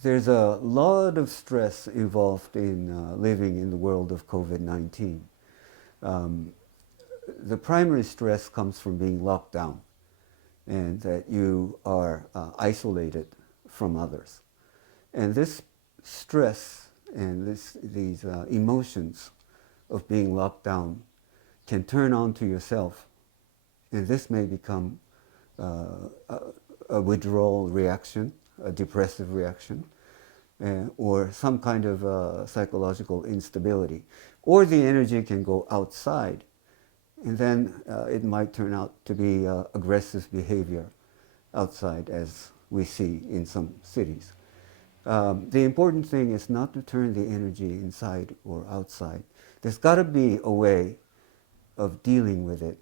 There's a lot of stress involved in living in the world of COVID-19. Um, the primary stress comes from being locked down and that you are isolated from others. And this stress and these emotions of being locked down can turn on to yourself, and this may become a withdrawal reaction, a depressive reaction, or some kind of psychological instability. Or the energy can go outside, and then it might turn out to be aggressive behavior outside, as we see in some cities. The important thing is not to turn the energy inside or outside. There's got to be a way of dealing with it,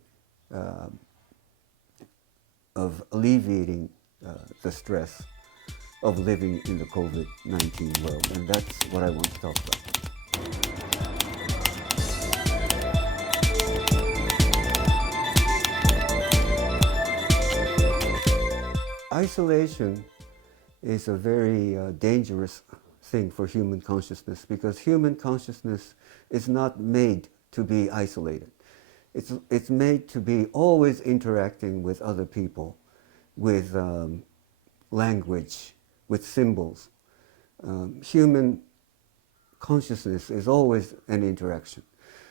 of alleviating the stress of living in the COVID-19 world. And that's what I want to talk about. Isolation is a very dangerous thing for human consciousness, because human consciousness is not made to be isolated. It's made to be always interacting with other people, with language, with symbols. Human consciousness is always an interaction.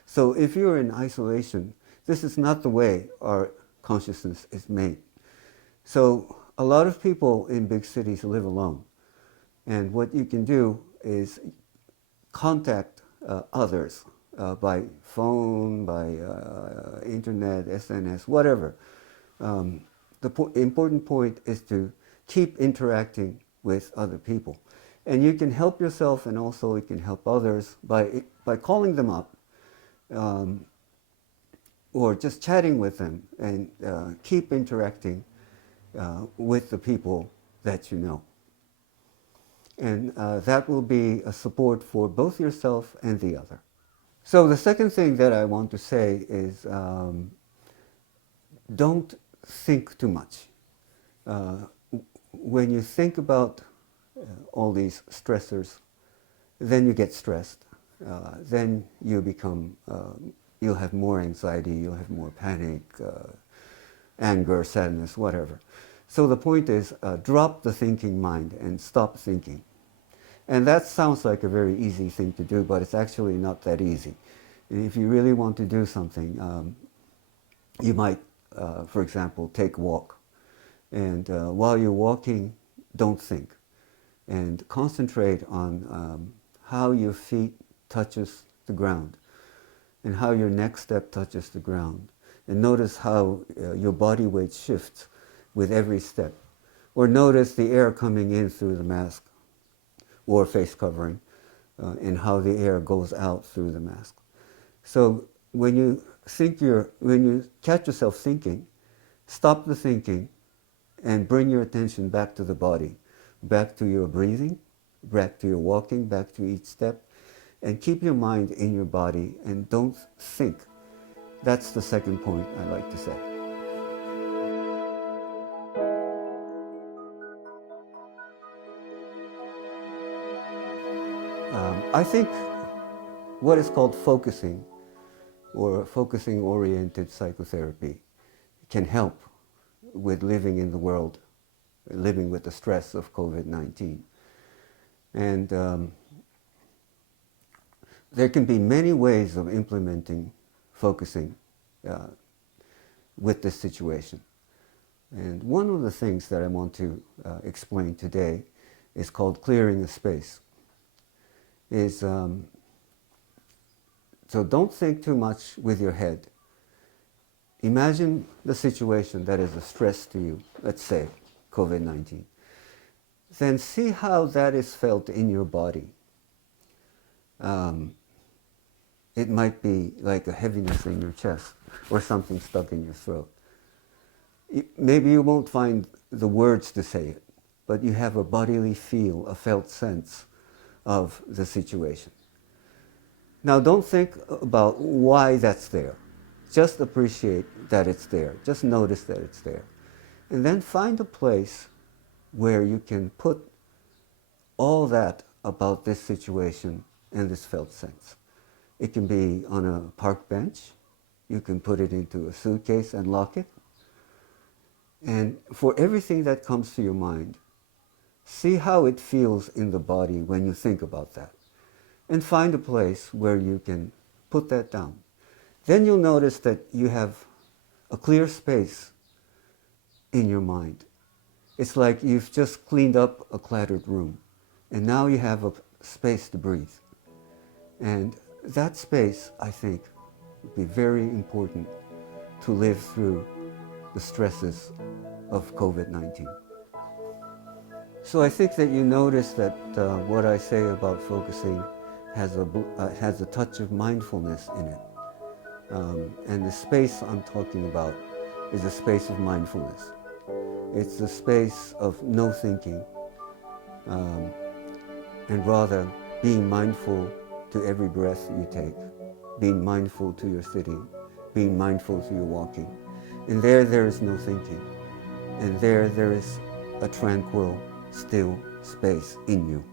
So if you're in isolation, this is not the way our consciousness is made. So a lot of people in big cities live alone. And what you can do is contact others by phone, by internet, SNS, whatever. The important point is to keep interacting with other people. And you can help yourself, and also you can help others by calling them up, or just chatting with them, and keep interacting with the people that you know. And that will be a support for both yourself and the other. So the second thing that I want to say is don't think too much. When you think about all these stressors, then you get stressed. Then you become, you'll have more anxiety, you'll have more panic, anger, sadness, whatever. So the point is, drop the thinking mind and stop thinking. And that sounds like a very easy thing to do, but it's actually not that easy. If you really want to do something, you might, for example, take a walk. And while you're walking, don't think. And concentrate on how your feet touches the ground, and how your next step touches the ground. And notice how your body weight shifts with every step. Or notice the air coming in through the mask or face covering, and how the air goes out through the mask. So when you catch yourself thinking, stop the thinking and bring your attention back to the body, back to your breathing, back to your walking, back to each step, and keep your mind in your body and don't think. That's the second point I like to say. I think what is called focusing, or focusing-oriented psychotherapy, can help with living in the world, living with the stress of COVID-19. And there can be many ways of implementing focusing with this situation. And one of the things that I want to explain today is called clearing a space. So don't think too much with your head. Imagine the situation that is a stress to you, let's say COVID-19. Then see how that is felt in your body. It might be like a heaviness in your chest, or something stuck in your throat. Maybe you won't find the words to say it, but you have a bodily feel, a felt sense of the situation. Now don't think about why that's there. Just appreciate that it's there. Just notice that it's there. And then find a place where you can put all that about this situation and this felt sense. It can be on a park bench. You can put it into a suitcase and lock it. And for everything that comes to your mind, see how it feels in the body when you think about that. And find a place where you can put that down. Then you'll notice that you have a clear space in your mind. It's like you've just cleaned up a cluttered room, and now you have a space to breathe. And that space, I think, would be very important to live through the stresses of COVID-19. So I think that you notice that what I say about focusing has a touch of mindfulness in it. And the space I'm talking about is a space of mindfulness. It's a space of no thinking, and rather being mindful to every breath you take, being mindful to your sitting, being mindful to your walking. And there is no thinking. And there is a tranquil, still space in you.